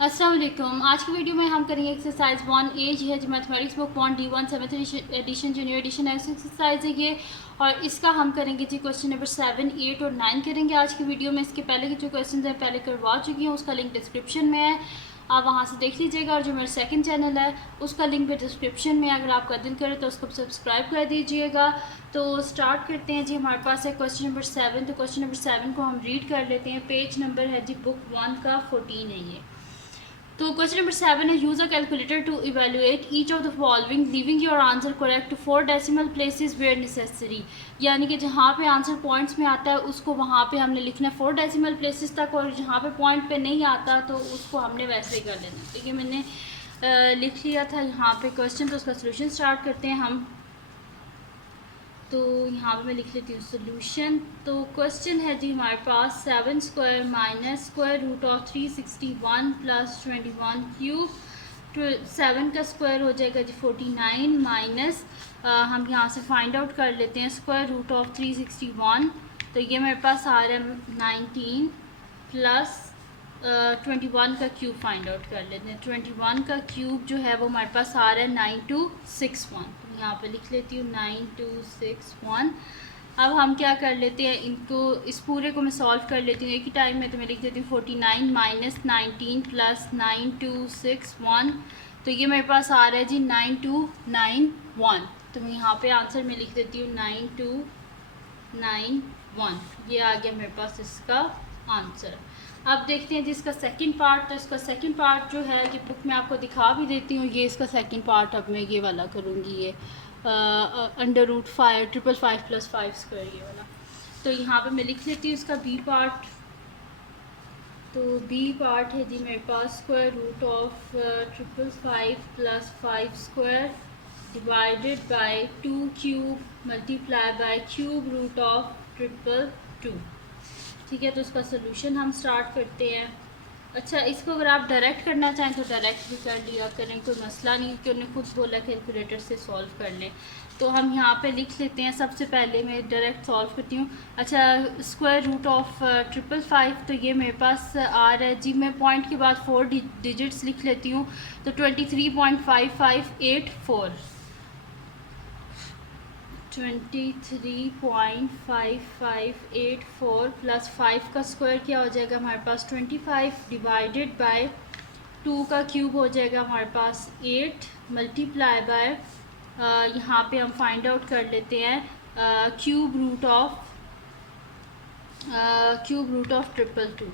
अस्सलाम वालेकुम। आज की वीडियो में हम करेंगे एक्सरसाइज 1A है जो mathematics book 1D1 7th edition junior edition exercise है ये। और इसका हम करेंगे जी क्वेश्चन नंबर 7, 8 और 9 करेंगे आज की वीडियो में। इसके पहले के जो क्वेश्चन हैं पहले करवा चुकी हूँ, उसका लिंक डिस्क्रिप्शन में है, आप वहाँ से देख लीजिएगा। और जो मेरा सेकंड चैनल है उसका लिंक भी डिस्क्रिप्शन में है, अगर आपका दिल करे तो उसको सब्सक्राइब कर दीजिएगा। तो स्टार्ट करते हैं जी। हमारे पास है क्वेश्चन नंबर 7। तो क्वेश्चन नंबर 7 को हम रीड कर लेते हैं। पेज नंबर है जी बुक 1 का 14 है ये। तो क्वेश्चन नंबर 7 है, use a calculator to evaluate each of the following leaving your answer correct to 4 decimal places where necessary. यानी कि जहाँ पे आंसर पॉइंट्स में आता है उसको वहाँ पे हमने लिखना है 4 डेसिमल प्लेसेस तक, और जहाँ पे पॉइंट पे नहीं आता तो उसको हमने वैसे ही कर लेना। ठीक है, मैंने लिख लिया था यहाँ पे क्वेश्चन। तो उसका सोल्यूशन स्टार्ट करते हैं हम। तो यहाँ पे मैं लिख लेती हूँ सोल्यूशन। तो क्वेश्चन है जी हमारे पास 7 square minus square root of 361 plus 21 cube. 7 का स्क्वायर हो जाएगा जी 49 माइनस हम यहाँ से फाइंड आउट कर लेते हैं स्क्वायर रूट ऑफ 361। तो ये मेरे पास आ रहा है 19 प्लस 21 का क्यूब फाइंड आउट कर लेते हैं। 21 का क्यूब जो है वो हमारे पास आ रहा है 9261। तो यहाँ पे लिख लेती हूँ 9261। अब हम क्या कर लेते हैं, इनको इस पूरे को मैं सॉल्व कर लेती हूँ एक ही टाइम में। तो मैं लिख देती हूँ 49 माइनस 19 प्लस 9261। तो ये मेरे पास आ रहा है जी 9291। तो मैं यहाँ पे आंसर में लिख देती हूँ 9291। ये आ गया मेरे पास इसका आंसर। अब देखते हैं जिसका सेकंड पार्ट। तो इसका सेकंड पार्ट जो है कि बुक में आपको दिखा भी देती हूँ, ये इसका सेकंड पार्ट। अब मैं ये वाला करूँगी, ये under root 5 triple 5 plus 5 square ये वाला। तो यहाँ पे मैं लिख लेती हूँ इसका बी पार्ट। तो बी पार्ट है जी मेरे पास square root of triple 5 plus 5 square divided by 2 cube multiply by cube root of triple 2। ठीक है, तो इसका सोल्यूशन हम स्टार्ट करते हैं। अच्छा, इसको अगर आप डायरेक्ट करना चाहें तो डायरेक्ट भी कर लिया करें, कोई मसला नहीं, क्योंकि उन्होंने खुद बोला कैलकुलेटर से सॉल्व कर लें। तो हम यहाँ पे लिख लेते हैं। सबसे पहले मैं डायरेक्ट सॉल्व करती हूँ। अच्छा, स्क्वायर रूट ऑफ ट्रिपल 5, तो ये मेरे पास आ रहा है जी। मैं पॉइंट के बाद 4 डिजिट्स लिख लेती हूँ। तो 23.5584 23.5584 प्लस 5 का स्क्वायर क्या हो जाएगा हमारे पास 25 डिवाइडेड बाय 2 का क्यूब हो जाएगा हमारे पास 8 मल्टीप्लाई बाय यहाँ पे हम फाइंड आउट कर लेते हैं क्यूब रूट ऑफ ट्रिपल 2।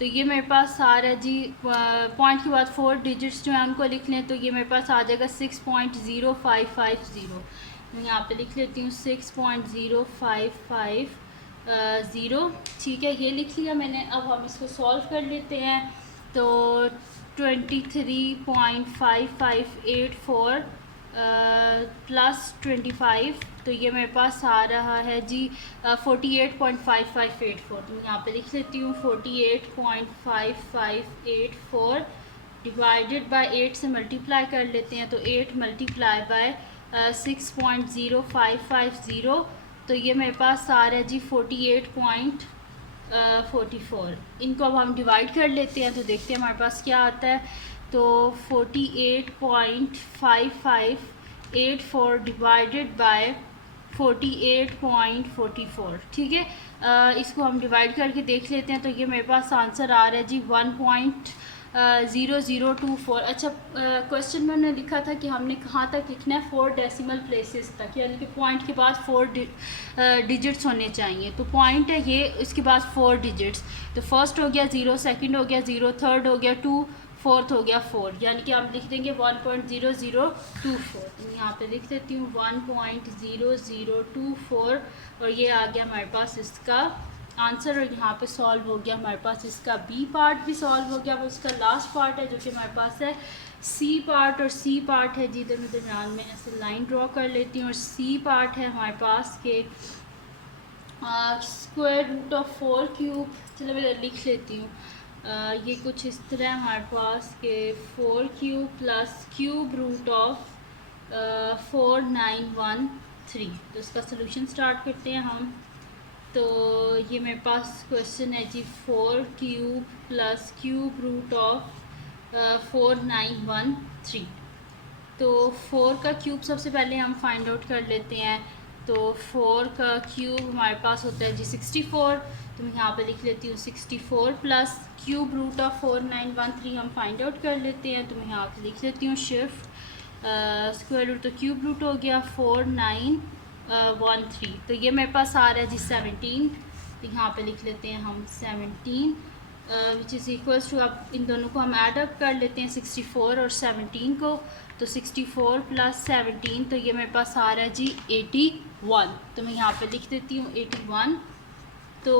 तो ये मेरे पास आ रहा है जी। पॉइंट के बाद 4 डिजिट्स जो हैं उनको लिख लें। तो ये मेरे पास आ जाएगा 6.0550। मैं यहाँ पे लिख लेती हूँ 6.0550। ठीक है, ये लिख लिया मैंने। अब हम इसको सॉल्व कर लेते हैं। तो 23.5584 प्लस 25, तो ये मेरे पास आ रहा है जी 48.5584। तो मैं यहाँ पे लिख लेती हूँ 48.5584 डिवाइडेड बाय 8 से मल्टीप्लाई कर लेते हैं। तो 8 मल्टीप्लाई बाय 6.0550। तो ये मेरे पास आ रहा है जी 48.44। इनको अब हम डिवाइड कर लेते हैं तो देखते हैं हमारे पास क्या आता है। तो 48.5584 डिवाइडेड बाय 48.44। ठीक है, इसको हम डिवाइड करके देख लेते हैं। तो ये मेरे पास आंसर आ रहा है जी 1.0024। अच्छा, क्वेश्चन में उन्होंने लिखा था कि हमने कहाँ तक लिखना है 4 डेसिमल प्लेसेस तक, यानी कि पॉइंट के बाद 4 डिजिट्स होने चाहिए। तो पॉइंट है ये, इसके बाद 4 डिजिट्स। तो फर्स्ट हो गया 0, सेकंड हो गया 0, थर्ड हो गया 2, फोर्थ हो गया 4, यानी कि हम लिख देंगे 1.0024। यहाँ पे लिख देती हूँ 1.0024। और ये आ गया हमारे पास इसका आंसर। और यहाँ पे सॉल्व हो गया हमारे पास इसका बी पार्ट भी सॉल्व हो गया। वो इसका लास्ट पार्ट है जो कि हमारे पास है सी पार्ट। और सी पार्ट है जी, इधर मैं दरमियान में ऐसे लाइन ड्रॉ कर लेती हूँ। और सी पार्ट है हमारे पास के स्क्वायर रूट ऑफ 4 क्यूब। चलो मैं लिख लेती हूँ। ये कुछ इस तरह हमारे पास के 4 cube plus cube root of 4913। तो इसका सोल्यूशन स्टार्ट करते हैं हम। तो ये मेरे पास क्वेश्चन है जी 4 cube plus cube root of 4913। तो 4 का क्यूब सबसे पहले हम फाइंड आउट कर लेते हैं। तो 4 का क्यूब हमारे पास होता है जी 64। तो मैं यहाँ पे लिख लेती हूँ 64 प्लस क्यूब रूट ऑफ 4913 हम फाइंड आउट कर लेते हैं। तो मैं यहाँ पे लिख लेती हूँ शिफ्ट स्क्वायर रूट, तो क्यूब रूट हो गया 4913। तो ये मेरे पास आ रहा है जी 17। तो यहाँ पे लिख लेते हैं हम 17 विच इज़ इक्वल्स टू, अब इन दोनों को हम ऐड अप कर लेते हैं 64 और 17 को। तो 64 प्लस 17, तो ये मेरे पास आ रहा है जी 81। तो मैं यहाँ पे लिख देती हूँ 81। तो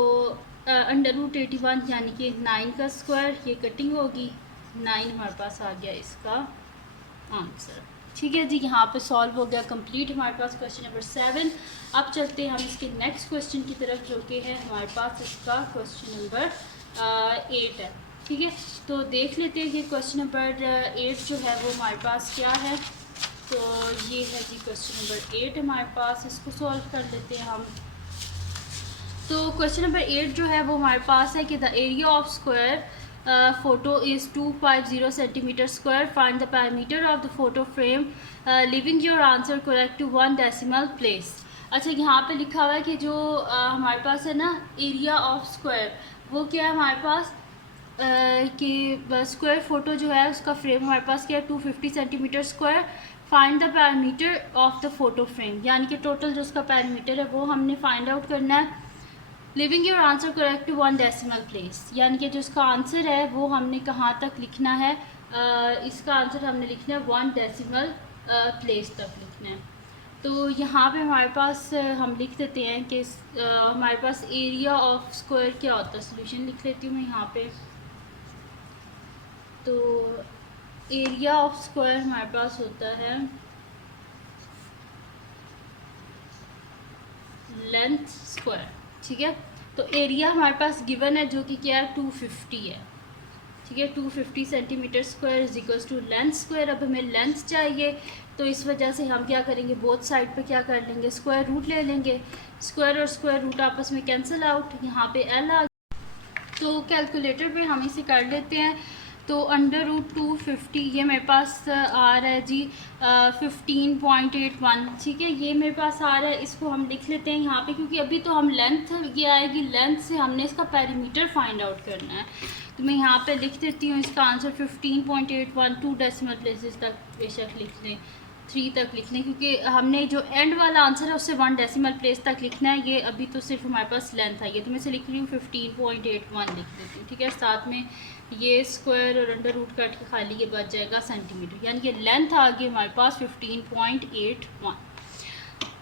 अंडर रूट 81 यानी कि 9 का स्क्वायर, ये कटिंग होगी 9 हमारे पास आ गया इसका आंसर। ठीक है जी, यहाँ पे सॉल्व हो गया कंप्लीट हमारे पास क्वेश्चन नंबर 7। अब चलते हैं हम इसके नेक्स्ट क्वेश्चन की तरफ जो कि है हमारे पास इसका क्वेश्चन नंबर 8 है। ठीक है, तो देख लेते हैं कि क्वेश्चन नंबर 8 जो है वो हमारे पास क्या है। तो ये है जी क्वेश्चन नंबर 8 हमारे पास, इसको सॉल्व कर लेते हैं हम। तो क्वेश्चन नंबर 8 जो है वो हमारे पास है कि the area of square photo is 250 centimeter square. Find the parameter of the photo frame, leaving your answer correct to 1 decimal place. अच्छा, यहाँ पे लिखा हुआ है कि जो हमारे पास है ना एरिया ऑफ स्क्वायर, वो क्या है हमारे पास कि स्क्वायर फ़ोटो जो है उसका फ्रेम हमारे पास क्या है 250 centimetre square. Find the parameter of the photo frame, यानी कि टोटल जो उसका पैरामीटर है वो हमने फाइंड आउट करना है। Leaving your answer correct to 1 decimal place, यानी कि जो इसका आंसर है वो हमने कहाँ तक लिखना है, इसका आंसर हमने लिखना है 1 डेसिमल प्लेस तक लिखना है। तो यहाँ पे हमारे पास हम लिख देते हैं कि हमारे पास एरिया ऑफ स्क्वायर क्या होता है। सोल्यूशन लिख लेती हूँ मैं यहाँ पे। तो एरिया ऑफ स्क्वायर हमारे पास होता है लेंथ स्क्वायर। ठीक है, तो एरिया हमारे पास गिवन है जो कि क्या है 250 है। ठीक है, 250 centimetre square is equals to length square. अब हमें लेंथ चाहिए, तो इस वजह से हम क्या करेंगे, बोथ साइड पे क्या कर लेंगे, स्क्वायर रूट ले लेंगे। स्क्वायर और स्क्वायर रूट आपस में कैंसिल आउट, यहाँ पे एल आ गया। तो कैलकुलेटर पे हम इसे कर लेते हैं। तो अंडर रूट 250 ये मेरे पास आ रहा है जी 15.81। ठीक है, ये मेरे पास आ रहा है, इसको हम लिख लेते हैं यहाँ पे, क्योंकि अभी तो हम लेंथ, ये आएगी लेंथ से हमने इसका पेरीमीटर फाइंड आउट करना है। तो मैं यहाँ पे लिख देती हूँ इसका आंसर 15.81। 2 डेसिमल प्लेसेस तक बेशक लिख लें, 3 तक लिख लें, क्योंकि हमने जो एंड वाला आंसर है उससे 1 डेसिमल प्लेस तक लिखना है। ये अभी तो सिर्फ हमारे पास लेंथ आई है, तो मैं इसे लिख रही हूँ 15.81 लिख देती हूँ। ठीक है, साथ में ये स्क्वायर और अंडर रूट कट के खाली ये बच जाएगा सेंटीमीटर, यानी कि लेंथ आ गई हमारे पास 15.81।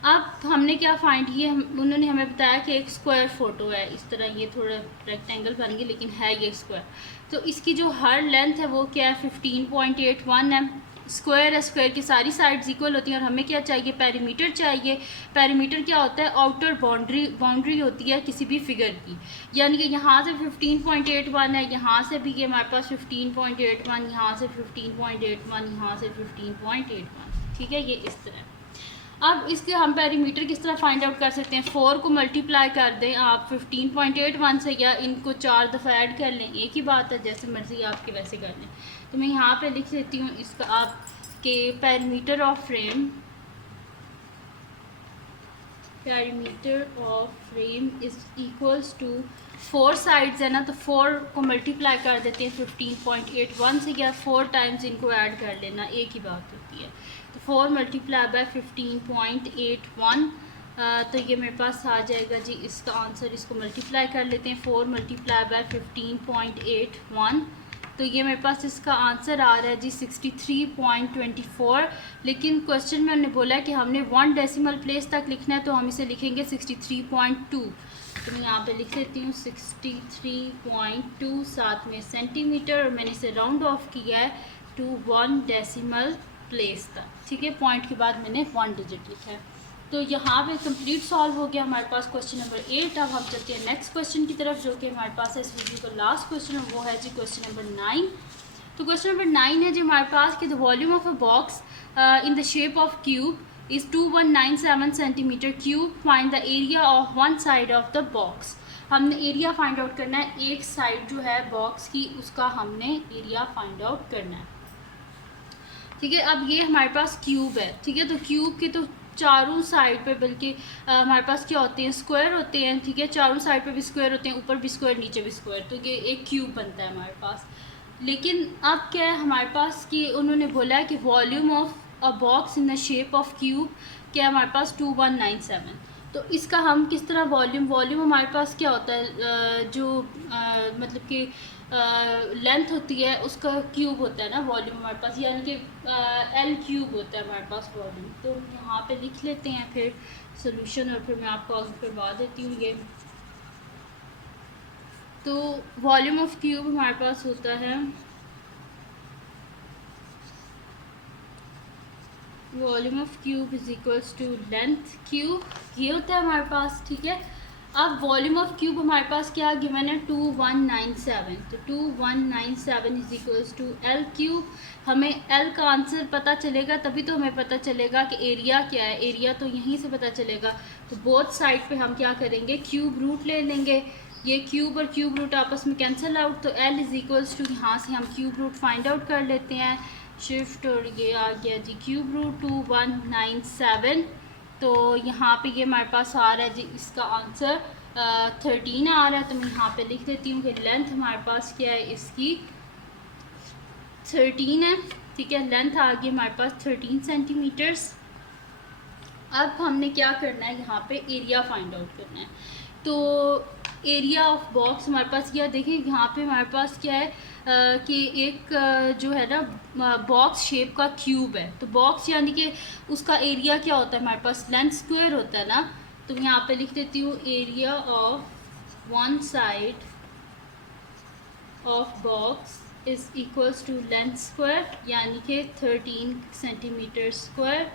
अब हमने क्या फाइंड किया, उन्होंने हमें बताया कि एक स्क्वायर फ़ोटो है, इस तरह ये थोड़ा रेक्टेंगल बन गया लेकिन है ये स्क्वायर। तो इसकी जो हर लेंथ है वो क्या है 15.81 है। स्क्वायर है, स्क्वायर की सारी साइड्स इक्वल होती हैं, और हमें क्या चाहिए, पेरीमीटर चाहिए। पेरीमीटर क्या होता है, आउटर बाउंड्री होती है किसी भी फिगर की, यानी कि यहाँ से 15.81 है, यहाँ से भी ये हमारे पास 15.81, यहाँ से 15.81, यहाँ से 15.81। ठीक है, ये इस तरह। अब इसके हम पेरीमीटर किस तरह फाइंड आउट कर सकते हैं, 4 को मल्टीप्लाई कर दें आप 15.81 से, या इनको 4 दफ़ा ऐड कर लें, एक ही बात है, जैसे मर्ज़ी आपके वैसे कर लें। तो मैं यहाँ पे लिख देती हूँ इसका आपके perimeter of frame is equals to 4 sides है ना, तो 4 को मल्टीप्लाई कर देते हैं 15.81 से, या 4 टाइम्स इनको ऐड कर लेना, एक ही बात होती है। तो 4 मल्टीप्लाई बाय 15.81, तो ये मेरे पास आ जाएगा जी इसका आंसर। इसको मल्टीप्लाई कर लेते हैं, 4 मल्टीप्लाई बाय 15.81, तो ये मेरे पास इसका आंसर आ रहा है जी 63.24। लेकिन क्वेश्चन में हमने बोला है कि हमने 1 डेसिमल प्लेस तक लिखना है, तो हम इसे लिखेंगे 63.2। तो मैं यहाँ पे लिख देती हूँ 63.2, साथ में सेंटीमीटर, और मैंने इसे राउंड ऑफ किया है टू 1 डेसिमल प्लेस तक। ठीक है, पॉइंट के बाद मैंने 1 डिजिट लिखा है। तो यहाँ पे कंप्लीट सॉल्व हो गया हमारे पास क्वेश्चन नंबर 8। अब हम चलते हैं नेक्स्ट क्वेश्चन की तरफ, जो कि हमारे पास है इस वीडियो का लास्ट क्वेश्चन, वो है जी क्वेश्चन नंबर 9। तो क्वेश्चन नंबर 9 है जी हमारे पास कि the volume of a box in the shape of cube is 2197 centimetre cube. Find the area of one side of the box. हमने एरिया फाइंड आउट करना है, एक साइड जो है बॉक्स की उसका हमने एरिया फाइंड आउट करना है। ठीक है, अब ये हमारे पास क्यूब है। ठीक है, तो क्यूब के तो चारों साइड पे बल्कि हमारे पास क्या होते हैं, स्क्वायर होते हैं। ठीक है, चारों साइड पे भी स्क्वायर होते हैं, ऊपर भी स्क्वायर नीचे भी स्क्वायर, तो ये एक क्यूब बनता है हमारे पास। लेकिन अब क्या है हमारे पास कि उन्होंने बोला है कि volume of a box in the shape of cube क्या है हमारे पास 2197। तो इसका हम किस तरह वॉल्यूम हमारे पास क्या होता है, जो मतलब कि लेंथ होती है उसका क्यूब होता है ना वॉल्यूम हमारे पास, यानी कि एल क्यूब होता है हमारे पास वॉल्यूम। तो यहाँ पे लिख लेते हैं फिर सोल्यूशन, और फिर मैं आपको आगे करवा देती हूँ ये। तो वॉल्यूम ऑफ क्यूब हमारे पास होता है, volume of cube is equals to length cube, ये होता है हमारे पास। ठीक है, अब वॉल्यूम ऑफ क्यूब हमारे पास क्या गिवन है 2197, तो 2197 is equals to L cube. हमें एल का आंसर पता चलेगा तभी तो हमें पता चलेगा कि एरिया क्या है, एरिया तो यहीं से पता चलेगा। तो बोथ साइड पे हम क्या करेंगे, क्यूब रूट ले लेंगे, ये क्यूब और क्यूब रूट आपस में कैंसिल आउट, तो एल इज इक्वल्स टू यहाँ से हम क्यूब रूट फाइंड आउट कर लेते हैं, शिफ्ट, और ये आ गया जी क्यूब रूट 2197। तो यहाँ पे ये हमारे पास आ रहा है जी, इसका आंसर 13 आ रहा है। तो मैं यहाँ पे लिख देती हूँ कि लेंथ हमारे पास क्या है, इसकी 13 है। ठीक है, लेंथ आ गई हमारे पास 13 सेंटीमीटर्स। अब हमने क्या करना है, यहाँ पे एरिया फाइंड आउट करना है। तो एरिया ऑफ बॉक्स हमारे पास क्या, देखिए यहाँ पे हमारे पास क्या है कि एक जो है ना बॉक्स शेप का क्यूब है। तो बॉक्स यानी कि उसका एरिया क्या होता है हमारे पास, लेंथ स्क्वायर होता है ना। तो मैं यहाँ पे लिख देती हूँ area of one side of box is equals to length square, यानी कि 13 centimetre square,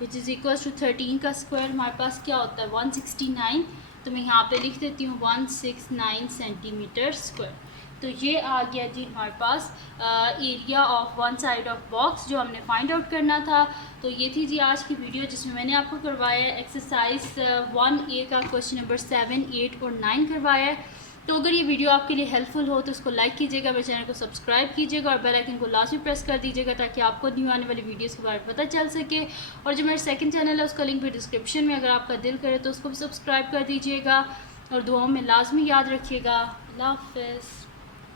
which is equals to 13 का स्क्वायर हमारे पास क्या होता है 169। तो मैं यहाँ पे लिख देती हूँ 169 सेंटीमीटर स्क्वायर। तो ये आ गया जी हमारे पास area of one side of box जो हमने फाइंड आउट करना था। तो ये थी जी आज की वीडियो जिसमें मैंने आपको करवाया है एक्सरसाइज 1A का क्वेश्चन नंबर 7, 8 और 9 करवाया है। तो अगर ये वीडियो आपके लिए हेल्पफुल हो तो इसको लाइक कीजिएगा, मेरे चैनल को सब्सक्राइब कीजिएगा और बेल आइकन को लास्ट में प्रेस कर दीजिएगा ताकि आपको न्यू आने वाली वीडियोस के बारे में पता चल सके। और जो मेरा सेकंड चैनल है उसका लिंक भी डिस्क्रिप्शन में, अगर आपका दिल करे तो उसको भी सब्सक्राइब कर दीजिएगा और दुआओं में लाजमी याद रखिएगा। अल्लाह हाफ़िज़।